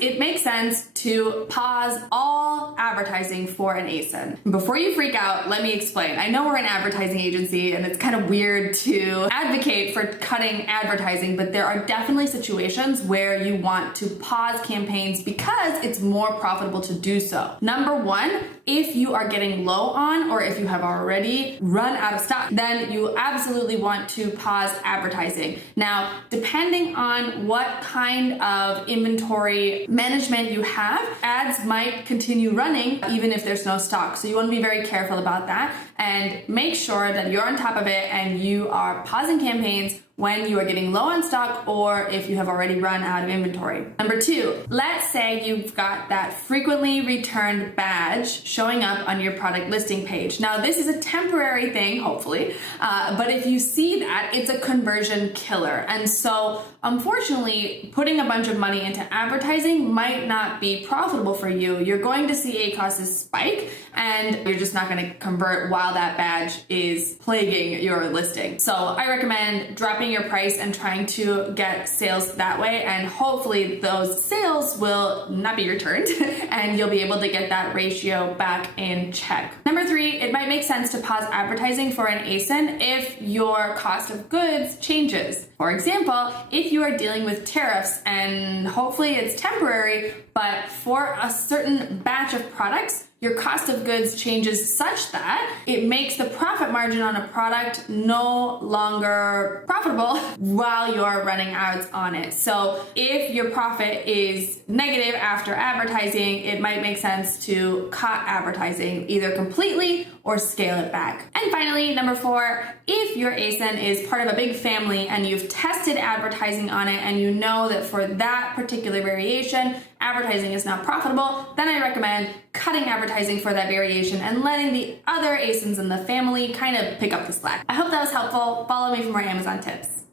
it makes sense to pause all advertising for an ASIN. Before you freak out, let me explain. I know we're an advertising agency and it's kind of weird to advocate for cutting advertising, but there are definitely situations where you want to pause campaigns because it's more profitable to do so. Number one, if you are getting low on or if you have already run out of stock, then you absolutely want to pause advertising. Now, depending on what kind of inventory management you have, ads might continue running even if there's no stock. So you want to be very careful about that and make sure that you're on top of it and you are pausing campaigns when you are getting low on stock or if you have already run out of inventory. Number two, let's say you've got that frequently returned badge showing up on your product listing page. Now, this is a temporary thing, hopefully, but if you see that, it's a conversion killer. And so, unfortunately, putting a bunch of money into advertising might not be profitable for you. You're going to see ACOSs spike and you're just not going to convert while that badge is plaguing your listing. So I recommend dropping your price and trying to get sales that way, and hopefully those sales will not be returned and you'll be able to get that ratio back in check. Number three, it might make sense to pause advertising for an ASIN if your cost of goods changes. For example, if you are dealing with tariffs and hopefully it's temporary, but for a certain batch of products, your cost of goods changes such that it makes the profit margin on a product no longer profitable while you're running ads on it. So if your profit is negative after advertising, it might make sense to cut advertising either completely or scale it back. And finally, number four, if your ASIN is part of a big family and you've tested advertising on it and you know that for that particular variation, advertising is not profitable, then I recommend cutting advertising for that variation and letting the other ASINs in the family kind of pick up the slack. I hope that was helpful. Follow me for more Amazon tips.